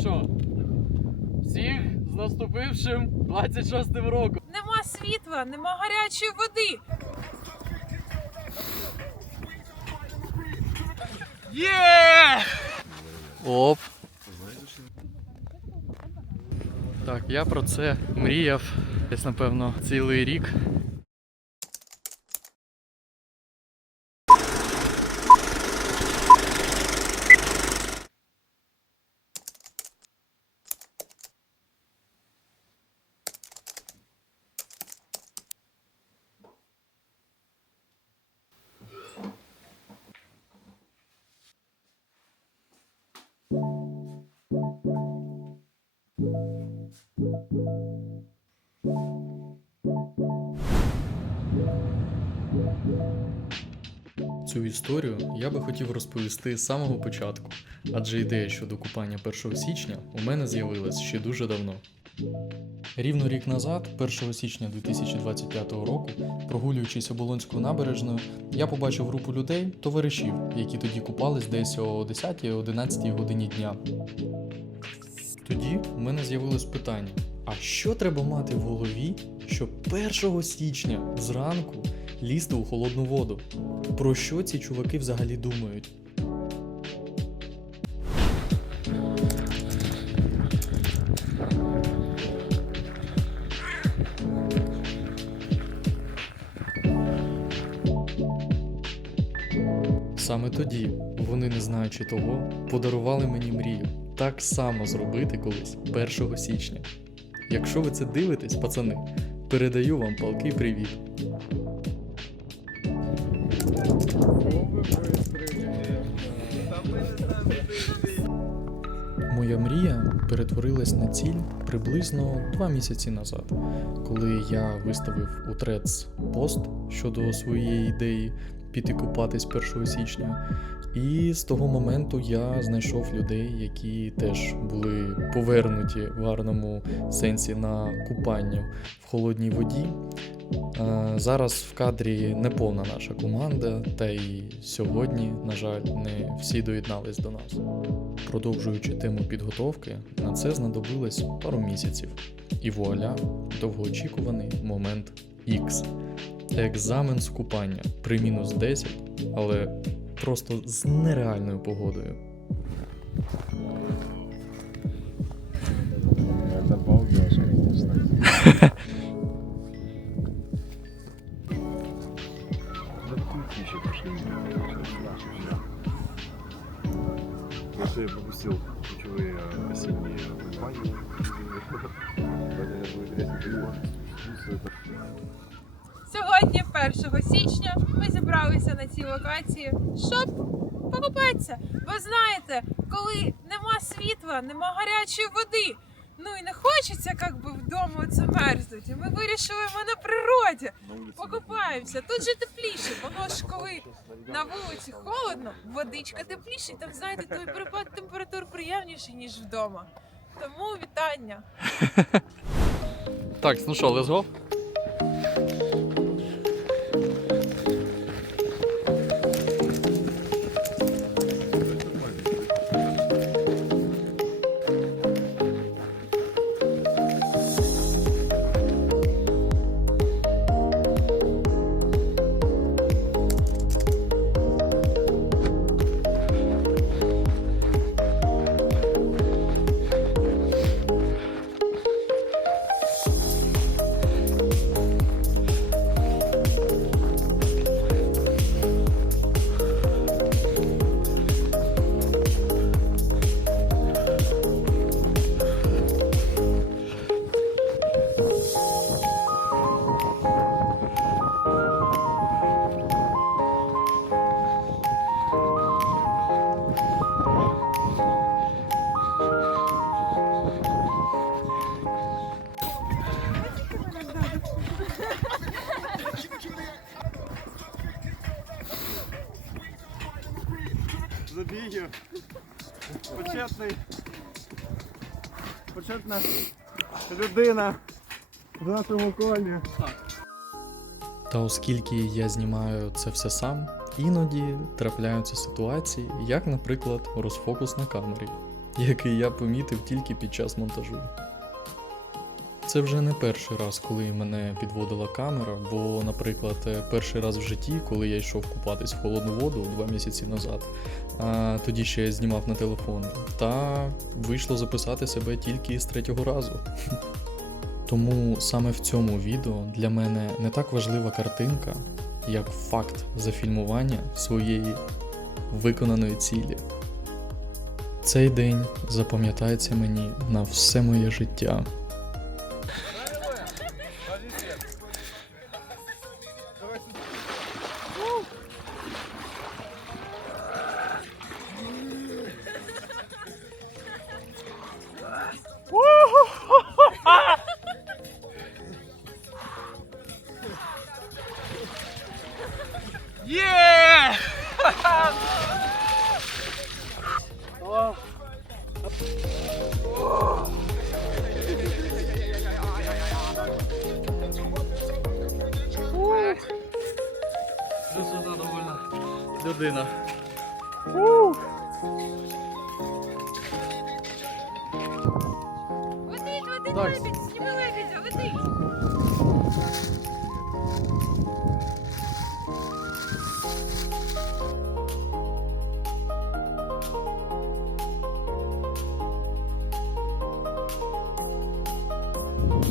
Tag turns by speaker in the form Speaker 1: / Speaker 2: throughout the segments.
Speaker 1: Що? Всіх з наступившим 26-м роком.
Speaker 2: Нема світла, нема гарячої води.
Speaker 1: Є! Оп. Так, я про це мріяв десь, напевно, цілий рік. Цю історію я би хотів розповісти з самого початку, адже ідея щодо купання 1 січня у мене з'явилась ще дуже давно. Рівно рік назад, 1 січня 2025 року, прогулюючись оболонською набережною, я побачив групу людей, товаришів, які тоді купались десь о 10-11 годині дня. Тоді в мене з'явилось питання: а що треба мати в голові, щоб 1 січня зранку лізти у холодну воду? Про що ці чуваки взагалі думають? Саме тоді, вони, не знаючи того, подарували мені мрію так само зробити колись 1 січня. Якщо ви це дивитесь, пацани, передаю вам палкий привіт. Моя мрія перетворилась на ціль приблизно два місяці назад, коли я виставив у Трец пост щодо своєї ідеї піти купатись 1 січня. І з того моменту я знайшов людей, які теж були повернуті в гарному сенсі на купання в холодній воді. Зараз в кадрі не повна наша команда, та й сьогодні, на жаль, не всі доєднались до нас. Продовжуючи тему підготовки, на це знадобилось пару місяців. І вуаля, довгоочікуваний момент X. Екзамен з купання при мінус 10, але просто з нереальною погодою.
Speaker 3: Это балдеж, конечно. Да тут еще пошли. Просто я пропустил ключевые э, осенние компании. Поэтому будет грязный телефон. Плюс это
Speaker 2: Сьогодні, 1 січня, ми зібралися на цій локації, щоб покупатися. Бо знаєте, коли нема світла, нема гарячої води. Ну і не хочеться як би вдома це мерзнути. Ми вирішили ми на природі. Покупаємося. Тут же тепліше, воно ж коли на вулиці холодно, водичка тепліша, і там, знаєте, той перепад температур приємніший, ніж вдома. Тому вітання.
Speaker 1: Так, ну що, let's go?
Speaker 3: Забігів. Почетний. Почетна людина в нашому колі.
Speaker 1: Та оскільки я знімаю це все сам, іноді трапляються ситуації, як, наприклад, розфокус на камері. який я помітив тільки під час монтажу. Це вже не перший раз, коли мене підводила камера, бо, наприклад, е, перший раз в житті, коли я йшов купатись в холодну воду два місяці назад, а тоді ще я знімав на телефон, та вийшло записати себе тільки з третього разу. Тому саме в цьому відео для мене не так важлива картинка, як факт зафільмування своєї виконаної цілі. Цей день запам'ятається мені на все моє життя. Дуже довольна людина.
Speaker 2: Летить, летить,
Speaker 1: Так.
Speaker 2: лебідь, сніми лебідя, летить.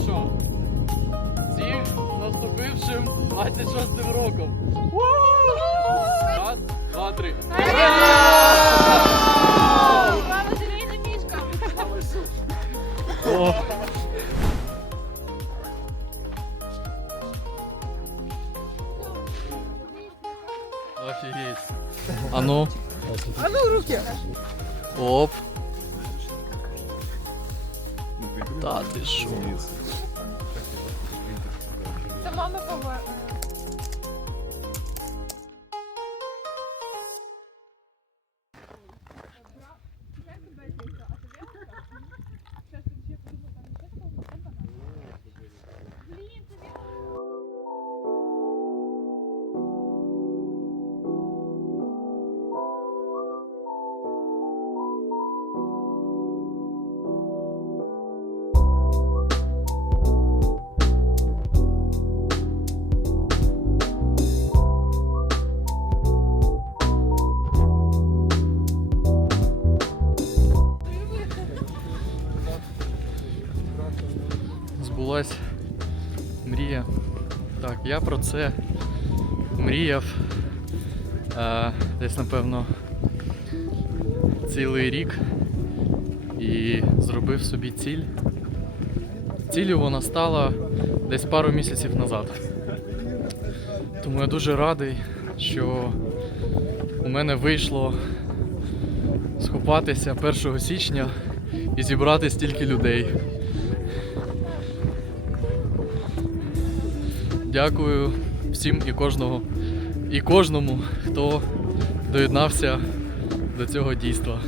Speaker 1: Що? Всіх наступившим 26 роком. Раз, два, три.
Speaker 2: Слава Зелені мішка!
Speaker 1: О. Офігеть. А ну.
Speaker 2: А ну, руки!
Speaker 1: Оп. Та ти що? 아. Я про це мріяв е, десь, напевно, цілий рік і зробив собі ціль. Ціллю вона стала десь пару місяців назад. Тому я дуже радий, що у мене вийшло схопатися 1 січня і зібрати стільки людей. Дякую всім і кожного, і кожному, хто доєднався до цього дійства.